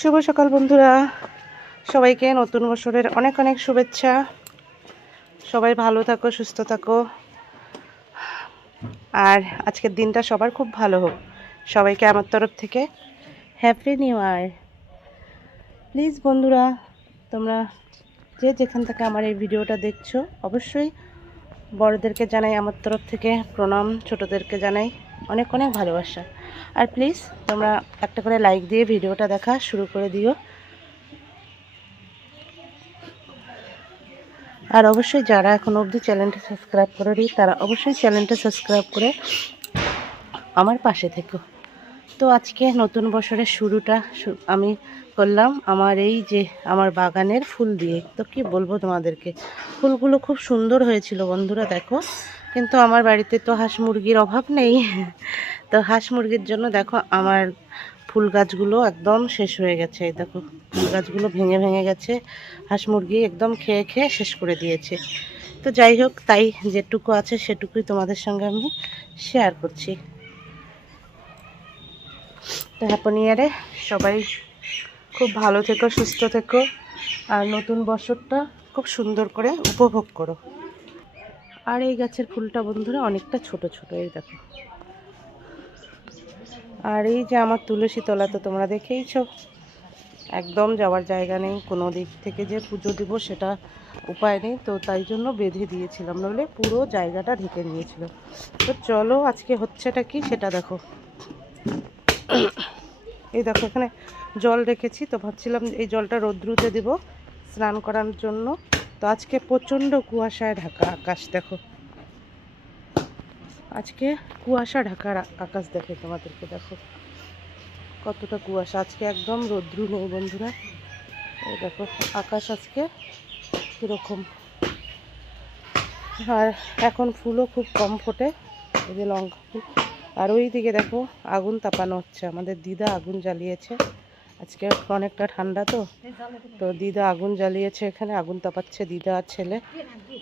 শুভ সকাল বন্ধুরা, সবাইকে নতুন বছরের অনেক অনেক শুভেচ্ছা। সবাই ভালো থাকো, সুস্থ থাকো, আর আজকের দিনটা সবার খুব ভালো হোক। সবাইকে আমার তরফ থেকে হ্যাপি নিউ ইয়ার। প্লিজ বন্ধুরা, তোমরা যে যেখান থেকে আমার এই ভিডিওটা দেখছো, অবশ্যই বড়দেরকে জানাই আমার তরফ থেকে প্রণাম, ছোটদেরকে জানাই অনেক অনেক ভালোবাসা। আর প্লিজ তোমরা একটা করে লাইক দিয়ে ভিডিওটা দেখা শুরু করে দিও। আর অবশ্যই যারা এখনো অবধি চ্যানেলটা সাবস্ক্রাইব করেনি, তারা অবশ্যই চ্যানেলটা সাবস্ক্রাইব করে আমার পাশে থেকো। তো আজকে নতুন বছরের শুরুটা আমি করলাম আমার এই যে আমার বাগানের ফুল দিয়ে। তো কি বলবো তোমাদেরকে, ফুলগুলো খুব সুন্দর হয়েছিল বন্ধুরা, দেখো। কিন্তু আমার বাড়িতে তো হাঁস মুরগির অভাব নেই, তো হাঁস মুরগির জন্য দেখো আমার ফুল গাছগুলো একদম শেষ হয়ে গেছে। এই দেখো ফুল গাছগুলো ভেঙে ভেঙে গেছে, হাঁস মুরগি একদম খেয়ে খেয়ে শেষ করে দিয়েছে। তো যাই হোক, তাই যেটুকু আছে সেটুকুই তোমাদের সঙ্গে আমি শেয়ার করছি। তো হ্যাপি নিউ ইয়ারে সবাই খুব ভালো থেকো, সুস্থ থেকো, আর নতুন বছরটা খুব সুন্দর করে উপভোগ করো। আর এই গাছের ফুলটা বন্ধুরা অনেকটা ছোট ছোট, এই দেখো। আর এই যে আমার তুলসী তলা, তো তোমরা দেখেইছো, একদম যাওয়ার জায়গা নেই, কোনো দিক থেকে যে পুজো দিব সেটা উপায় নেই, তো তাই জন্য বেঁধে দিয়েছিলাম, নইলে পুরো জায়গাটা ঢেকে নিয়েছিল। তো চলো আজকে হচ্ছেটা কি সেটা দেখো। এই দেখো এখানে জল রেখেছি, তো ভাবছিলাম এই জলটা রৌদ্রুতে দিব স্নান করার জন্য। তো আজকে প্রচণ্ড কুয়াশায় ঢাকা আকাশ, দেখো আজকে কুয়াশা ঢাকার আকাশ দেখে তোমাদেরকে, দেখো কতটা কুয়াশা। আজকে একদম রৌদ্রু নেই বন্ধুরা, এই দেখো আকাশ আজকে কীরকম। আর এখন ফুলও খুব কম ফোটে, এই যে লঙ্কা ফুল। আর ওই দিকে দেখো আগুন তাপানো হচ্ছে, আমাদের দিদা আগুন জ্বালিয়েছে। আজকে অনেকটা ঠান্ডা, তো দিদা আগুন জ্বালিয়েছে, এখানে আগুন তাপাচ্ছে দিদা আর ছেলে।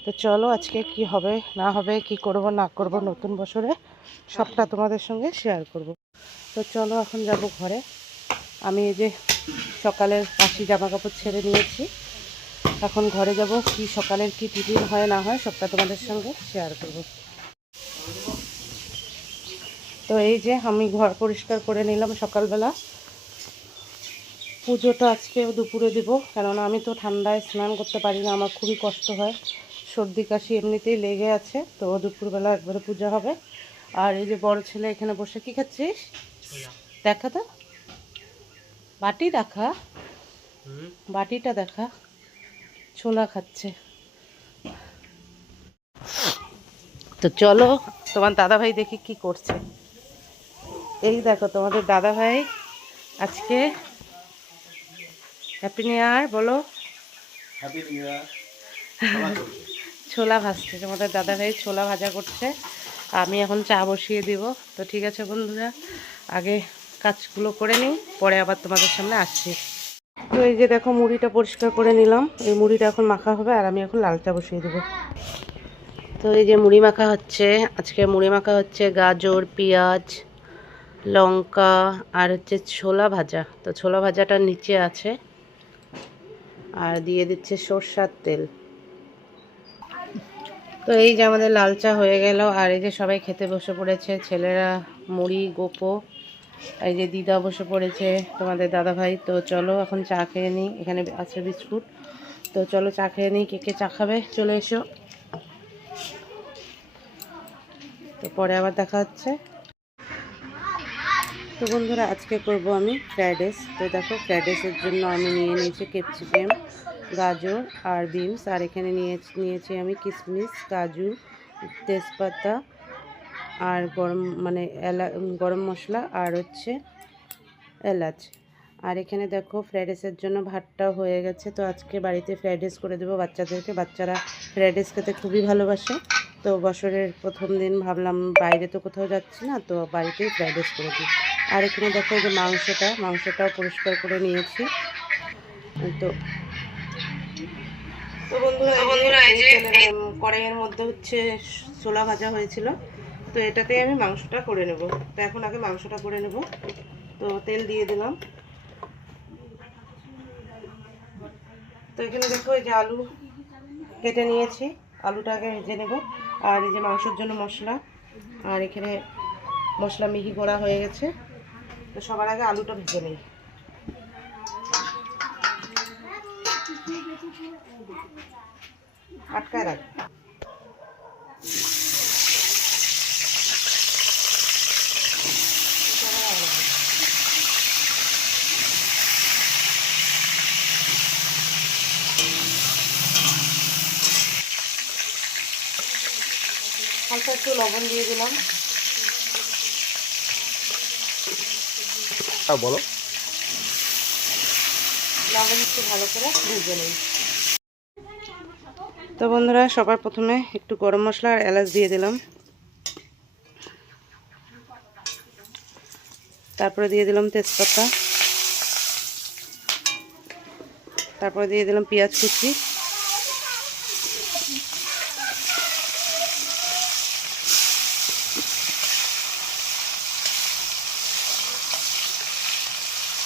তো চলো আজকে কি হবে না হবে, কি করব না করব নতুন বছরে সবটা তোমাদের সঙ্গে শেয়ার করব। তো চলো এখন যাব ঘরে। আমি এই যে সকালের বাসি জামা কাপড় ছেড়ে নিয়েছি, এখন ঘরে যাব। কি সকালের কি টিফিন হয় না হয় সবটা তোমাদের সঙ্গে শেয়ার করব। তো এই যে আমি ঘর পরিষ্কার করে নিলাম সকালবেলা। পুজোটা আজকে দুপুরে দেব, কেননা আমি তো ঠান্ডায় স্নান করতে পারি না, আমার খুবই কষ্ট হয়, সর্দি কাশি এমনিতেই লেগে আছে। তো দুপুরবেলা একবারে পূজা হবে। আর এই যে বড় ছেলে এখানে বসে, কি খাচ্ছিস দেখা তো, বাটি দেখা, বাটিটা দেখা, ছোলা খাচ্ছে। তো চলো তোমার দাদাভাই দেখি কি করছে। এই দেখো তোমাদের দাদাভাই আজকে হ্যাপি নিউ ইয়ার বলো, ছোলা ভাজছে তোমাদের দাদাভাই, ছোলা ভাজা করছে। আমি এখন চা বসিয়ে দিব। তো ঠিক আছে বন্ধুরা, আগে কাজগুলো করে নিই, পরে আবার তোমাদের সামনে আসছি। তো এই যে দেখো মুড়িটা পরিষ্কার করে নিলাম, এই মুড়িটা এখন মাখা হবে, আর আমি এখন লাল চা বসিয়ে দেবো। তো এই যে মুড়ি মাখা হচ্ছে, আজকে মুড়ি মাখা হচ্ছে গাজর, পেঁয়াজ, লঙ্কা আর হচ্ছে ছোলা ভাজা। তো ছোলা ভাজাটা নিচে আছে, আর দিয়ে দিচ্ছে সরষার তেল। তো এই যে আমাদের লাল চা হয়ে গেল, আর এই যে সবাই খেতে বসে পড়েছে, ছেলেরা মুড়ি, গোপো, এই যে দিদা বসে পড়েছে তোমাদের দাদাভাই। তো চলো এখন চা খেয়ে নিই, এখানে আছে বিস্কুট। তো চলো চা খেয়ে নিই, কে কে চা খাবে চলে এসো। তো পরে আবার দেখা হচ্ছে। তো বন্ধুরা আজকে করব আমি ফ্রাইড রাইস। তো দেখো ফ্রাইড রাইসের জন্য আমি নিয়ে নিয়েছি ক্যাপসিকাম, গাজর আর বিনস, আর এখানে নিয়েছি আমি কিশমিশ, কাজু, তেজপাতা আর গরম মশলা আর হচ্ছে এলাচ। আর এখানে দেখো ফ্রাইড রাইসের জন্য ভাতটাও হয়ে গেছে। তো আজকে বাড়িতে ফ্রাইড রাইস করে দেবো বাচ্চাদেরকে, বাচ্চারা ফ্রাইড রাইস খেতে খুবই ভালোবাসে। তো বছরের প্রথম দিন ভাবলাম বাইরে তো কোথাও যাচ্ছি না, তো বাড়িতেই ফ্রাইড রাইস করে দিই। আর এখানে দেখো যে মাংসটাও পরিষ্কার করে নিয়েছি। তো বন্ধুরা এই যে কড়াইয়ের মধ্যে হচ্ছে ছোলা ভাজা হয়েছিল, তো এটাতে আমি মাংসটা করে নেব। তো এখন আগে মাংসটা করে নেব। তো তেল দিয়ে দিলাম, তো এখানে দেখো এই যে আলু কেটে নিয়েছি, আলুটাকে ভেজে নেব। আর এই যে মাংসের জন্য মশলা, আর এখানে মশলা মিহি করা হয়ে গেছে। তো সবার আগে আলুটা ভেজে নিই। আটকায় রাখ। হালকা একটু লবণ দিয়ে দিলাম। বলো। লবণ একটু ভালো করে ভেজে নিই। তো বন্ধুরা, সবার প্রথমে একটু গরম মশলা আর এলাচ দিয়ে দিলাম। তারপরে দিয়ে দিলাম তেজপাতা, তারপরে দিয়ে দিলাম পেঁয়াজ কুচি,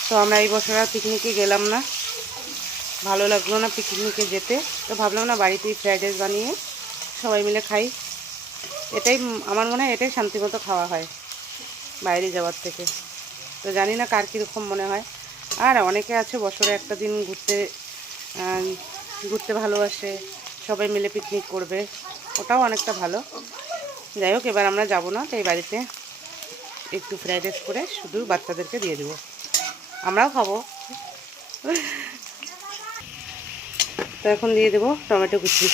তো আমরা এই বছর আর পিকনিকে গেলাম না, ভালো লাগলো না পিকনিকে যেতে। তো ভাবলাম না বাড়িতেই ফ্রাইড রাইস বানিয়ে সবাই মিলে খাই। এটাই আমার মনে হয়, এটাই শান্তিমতো খাওয়া হয় বাইরে যাওয়ার থেকে। তো জানি না কার কীরকম মনে হয়। আর অনেকে আছে বছরে একটা দিন ঘুরতে ভালোবাসে, সবাই মিলে পিকনিক করবে, ওটাও অনেকটা ভালো। যাই হোক, এবার আমরা যাব না, তাই বাড়িতে একটু ফ্রাইড রাইস করে শুধু বাচ্চাদেরকে দিয়ে দেবো, আমরাও খাবো। তো এখন দিয়ে দেবো টমেটো কুচি।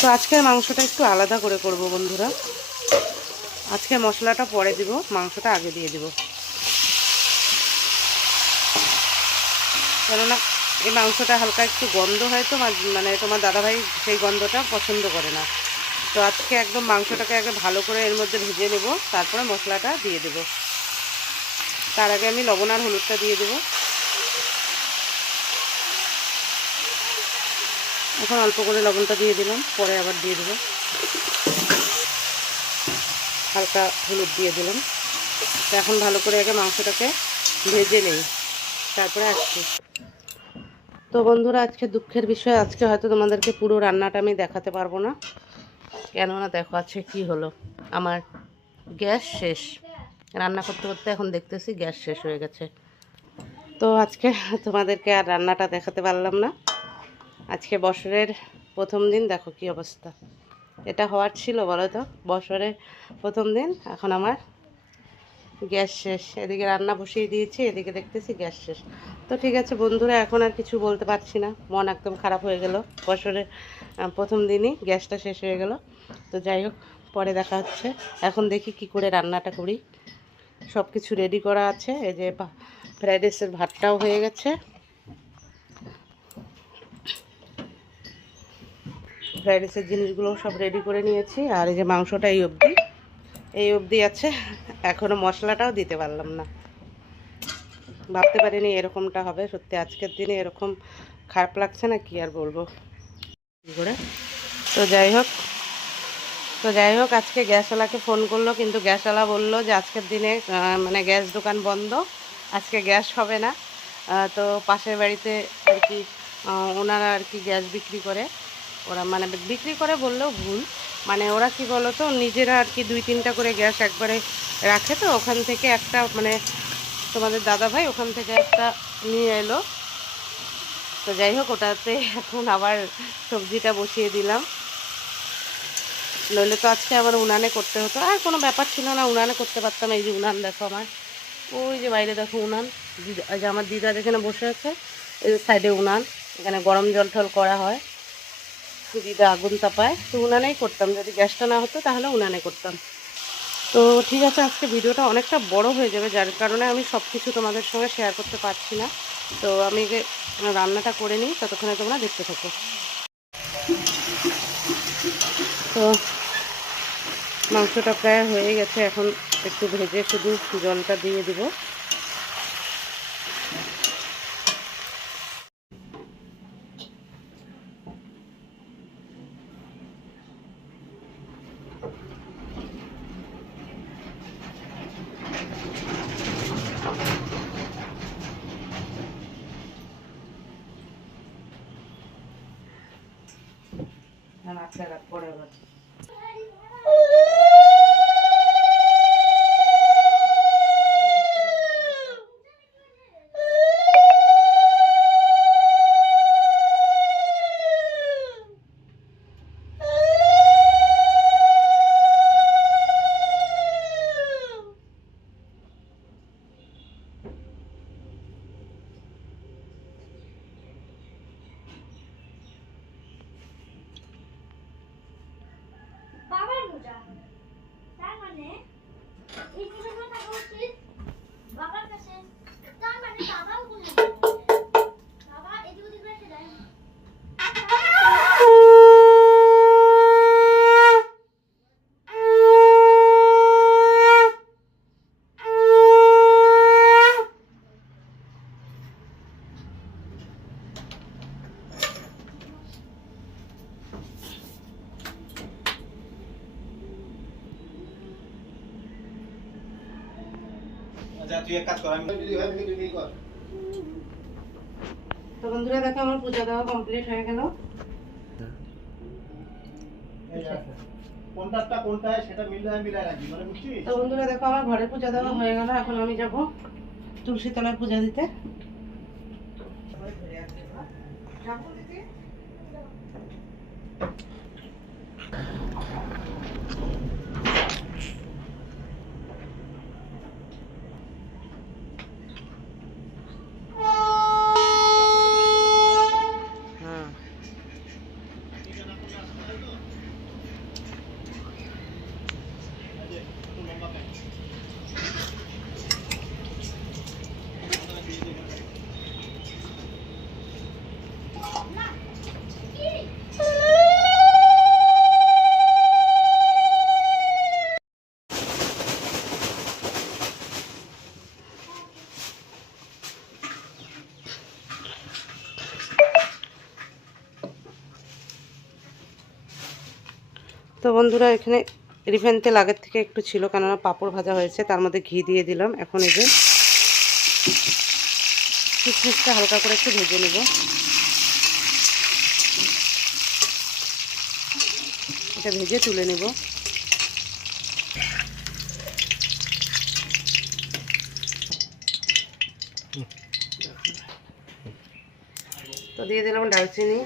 তো আজকের মাংসটা একটু আলাদা করে করব বন্ধুরা। আজকে মশলাটা পরে দিব, মাংসটা আগে দিয়ে দিব। কেননা এই মাংসটা হালকা একটু গন্ধ হয়, তো মানে তোমার দাদাভাই সেই গন্ধটা পছন্দ করে না। তো আজকে একদম মাংসটাকে আগে ভালো করে এর মধ্যে ভেজে নেব, তারপরে মশলাটা দিয়ে দেব। তার আগে আমি লবণ আর হলুদটা দিয়ে দেব। এখন অল্প করে লবণটা দিয়ে দিলাম, পরে আবার দিয়ে দেবো। হালকা হলুদ দিয়ে দিলাম। তো এখন ভালো করে আগে মাংসটাকে ভেজে নেই, তারপরে আসছি। তো বন্ধুরা, আজকে দুঃখের বিষয়, আজকে হয়তো তোমাদেরকে পুরো রান্নাটা আমি দেখাতে পারবো না। কেননা দেখো আজকে কি হলো, আমার গ্যাস শেষ। রান্না করতে করতে এখন দেখতেছি গ্যাস শেষ হয়ে গেছে। তো আজকে তোমাদেরকে আর রান্নাটা দেখাতে পারলাম না। আজকে বছরের প্রথম দিন, দেখো কি অবস্থা। এটা হওয়ার ছিল বলো তো, বছরের প্রথম দিন, এখন আমার গ্যাস শেষ। এদিকে রান্না বসিয়ে দিয়েছি, এদিকে দেখতেছি গ্যাস শেষ। তো ঠিক আছে বন্ধুরা, এখন আর কিছু বলতে পারছি না, মন একদম খারাপ হয়ে গেল। বছরের প্রথম দিনই গ্যাসটা শেষ হয়ে গেল। তো যাই হোক, পরে দেখা হচ্ছে। এখন দেখি কি করে রান্নাটা করি। সব কিছু রেডি করা আছে, এই যে ফ্রাইড রাইসের ভাতটাও হয়ে গেছে, ফ্রাইড রাইসের জিনিসগুলোও সব রেডি করে নিয়েছি। আর এই যে মাংসটা এই অবধি আছে, এখনও মশলাটাও দিতে পারলাম না। ভাবতে পারিনি এরকমটা হবে। সত্যি আজকের দিনে এরকম খারাপ লাগছে না, কি আর বলবো কী করে। তো যাই হোক আজকে গ্যাসওয়ালাকে ফোন করলো, কিন্তু গ্যাসওয়ালা বললো যে আজকের দিনে মানে গ্যাস দোকান বন্ধ, আজকে গ্যাস হবে না। তো পাশের বাড়িতে আর কি ওনারা আর কি গ্যাস বিক্রি করে, ওরা মানে বিক্রি করে বললেও ভুল, মানে ওরা কি বলো তো, নিজেরা আর কি 2-3টা করে গ্যাস একবারে রাখে। তো ওখান থেকে একটা মানে তোমাদের দাদাভাই ওখান থেকে একটা নিয়ে এলো। তো যাই হোক, ওটাতে এখন আবার সবজিটা বসিয়ে দিলাম। নইলে তো আজকে আবার উনানে করতে হতো, আর কোনো ব্যাপার ছিল না, উনানে করতে পারতাম। এই যে উনান দেখো আমার, ওই যে বাইরে দেখো উনান, এই যে আমার দিদা যেখানে বসে আছে এই সাইডে উনান, এখানে গরম জল টল করা হয়, দিদা আগুন তাপায়। তো উনানেই করতাম, যদি গ্যাসটা না হতো তাহলে উনানে করতাম। তো ঠিক আছে, আজকে ভিডিওটা অনেকটা বড় হয়ে যাবে, যার কারণে আমি সব কিছু তোমাদের সঙ্গে শেয়ার করতে পারছি না। তো আমি রান্নাটা করে নিই, ততক্ষণে তোমরা দেখতে থাকো। তো মাংসটা প্রায় হয়ে গেছে, এখন একটু ভেজে শুধু জলটা দিয়ে দিব। আটকে রাখ পরে আবার। বাবার পূজা তার মানে এই পূজাগুলো থাকা উচিত বাবার কাছে। তার মানে বাবাও পূজা করে। বাবা এদিক ওদিক রেখে দেয়। তুই এক কাজ কর, আমি যদি হয় তুমি তুমি কর। তো বন্ধুরা দেখো আমার পূজা দেওয়া কমপ্লিট হয়ে গেল। এই আছে কোনটা কোনটায় সেটা মিলাই রাখবি, মানে বুঝছিস? তো বন্ধুরা দেখো আমার ঘরে পূজা দেওয়া হয়ে গেল। এখন আমি যাব তুলসী তলায় পূজা দিতে। তো বন্ধুরা এখানে রিফাইন তেল আগের থেকে একটু ছিল, কেননা পাঁপড় ভাজা হয়েছে, তার মধ্যে ঘি দিয়ে দিলাম। এখন এই যে কিশমিশটা হালকা করে একটু ভেজে নেব। এটা ভেজে তুলে নেব। তো দিয়ে দিলাম দারচিনি,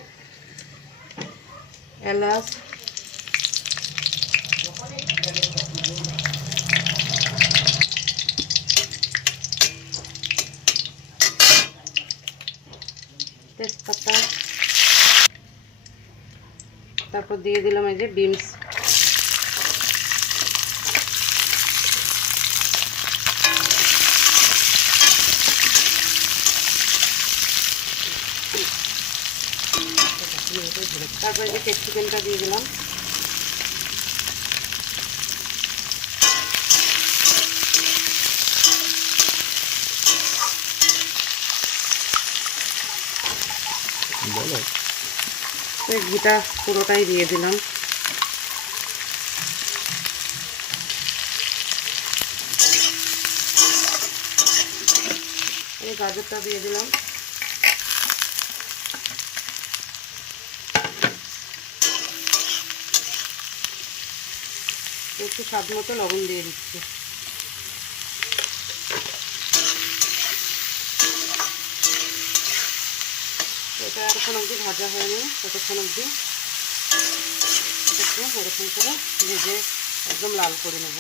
এলাচ, তেজপাতা, তারপর দিয়ে দিলাম এই যে বিনস। তারপর এই যে ক্যাপসিকামটা দিয়ে দিলাম। তো ঘিটা পুরোটাই দিয়ে দিলাম। এই গাজরটা দিয়ে দিলাম। একটু স্বাদ মতো লবণ দিয়ে দিচ্ছি। এটা এরকম অবধি ভাজা হয়নি, ততক্ষণ অবধি এটাকে এরকম করে ভেজে একদম লাল করে নেব।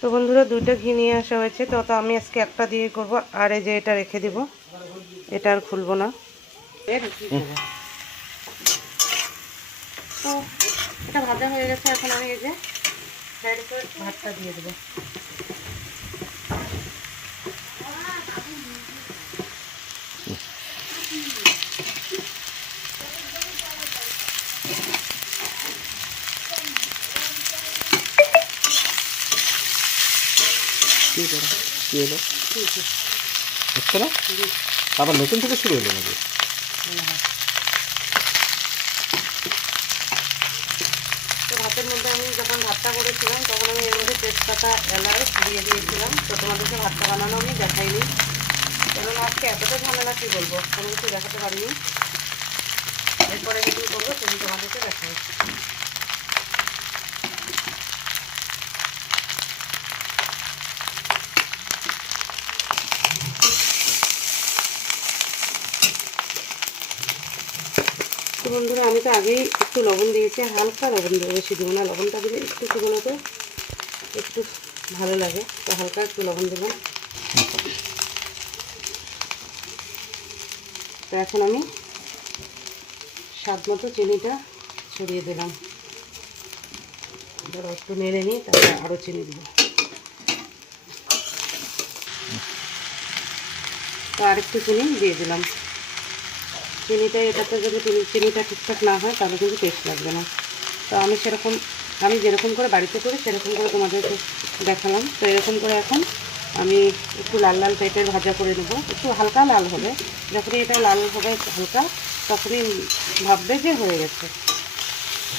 তো বন্ধুরা দুইটা ঘি নিয়ে আসা হয়েছে, তো আমি আজকে একটা দিয়ে করব। আর এই যে এটা রেখে দিব, এটা আর খুলবো না। তো এটা ভাজা হয়ে গেছে। এখন আমি এই যে সাইড করে ভাতটা দিয়ে দেবো। কি হলো হচ্ছে না, আবার নতুন থেকে শুরু হলো নাকি? তো ভাতের মধ্যে আমি যখন ভাতটা করেছিলাম তখন আমি এর মধ্যে তেজপাতা, এলাচ দিয়ে দিয়েছিলাম। তো তোমাদেরকে ভাতটা বানানো আমি দেখাইনি। কারণ আজকে এতটা ঝামেলা কী বলবো, কোনো কিছু দেখাতে পারিনি। এরপরে যেদিন করবো সেদিন তোমাদেরকে দেখাবো। তো বন্ধুরা আমি তো আগেই একটু লবণ দিয়েছি, হালকা লবণ দেবো, বেশি দেবো না। লবণটা দিলে একটু কী বলতো একটু ভালো লাগে, তো হালকা একটু লবণ দেবো। তো এখন আমি স্বাদ মতো চিনিটা ছড়িয়ে দিলাম। ধরো একটু নেড়ে নিই, তারপরে আরও চিনি দেবো। তো আরেকটু চিনি দিয়ে দিলাম। চিনিটা এটাতে যদি চিনিটা ঠিকঠাক না হয় তাহলে কিন্তু টেস্ট লাগবে না। তো আমি যেরকম করে বাড়িতে করি সেরকম করে তোমাদেরকে দেখালাম। তো এরকম করে এখন আমি একটু লাল লাল টাইপের ভাজা করে নেবো, একটু হালকা লাল হবে। যখনই এটা লাল হবে হালকা, তখনই ভাববে যে হয়ে গেছে।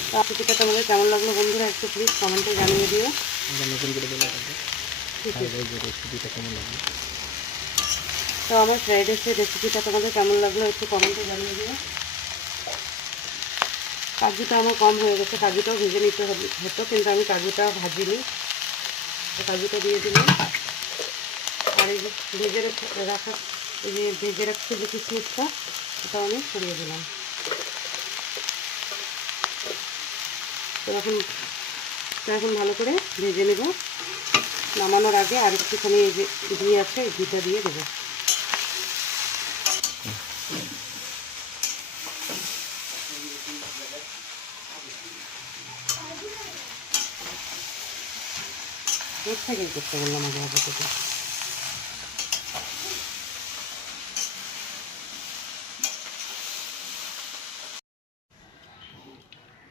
তো রেসিপিটা তোমাদের কেমন লাগলো বন্ধুরা একটু প্লিজ কমেন্টে জানিয়ে দিও। তো আমার ফ্রাইড রাইসের রেসিপিটা তোমাদের কেমন লাগলো একটু কমেন্টে জানিয়ে দিও। কাজুটা আমার কম হয়ে গেছে, কাজুটাও ভেজে নিতে হতো, কিন্তু আমি কাজুটা ভাজিনি। তো কাজুটা দিয়ে দিলাম। আর এই যে ভেজে রাখছে যে কিশমিশটা, ওটাও আমি ছড়িয়ে দিলাম। তো এখন ভালো করে ভেজে নেব। নামানোর আগে আর একটুখানি এই যে ঘি আছে, এই ঘিটা দিয়ে দেবো। এর থেকেই করতে বললাম আগে আপাতত।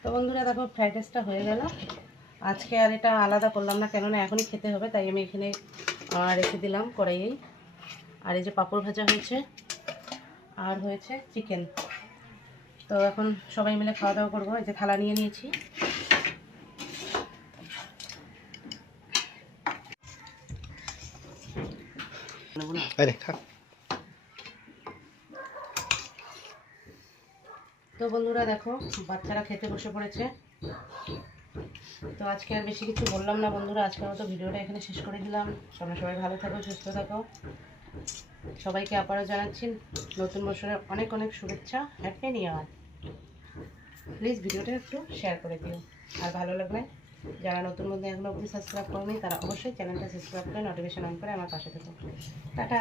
তো বন্ধুরা দেখো ফ্রাইড রাইসটা হয়ে গেল। আজকে আর এটা আলাদা করলাম না, কেননা এখনই খেতে হবে, তাই আমি এখানে রেখে দিলাম কড়াইয়েই। আর এই যে পাঁপড় ভাজা হয়েছে, আর হয়েছে চিকেন। তো এখন সবাই মিলে খাওয়া দাওয়া করবো। এই যে থালা নিয়ে নিয়েছি। তো বন্ধুরা দেখো বাচ্চারা খেতে বসে পড়েছে। তো আজকে আর বেশি কিছু বললাম না বন্ধুরা, আজকের মতো ভিডিওটা এখানে শেষ করে দিলাম। সবাই ভালো থাকো, সুস্থ থাকো। সবাইকে আবারও জানাচ্ছি নতুন বছরের অনেক অনেক শুভেচ্ছা, হ্যাপি নিউ ইয়ার। প্লিজ ভিডিওটা একটু শেয়ার করে দিও। আর ভালো লাগলে যারা নতুন বন্ধু এখনো অবধি সাবস্ক্রাইব করেনি তারা অবশ্যই চ্যানেলটা সাবস্ক্রাইব করে নোটিফিকেশন অন করে আমার পাশে থেকো। টাটা।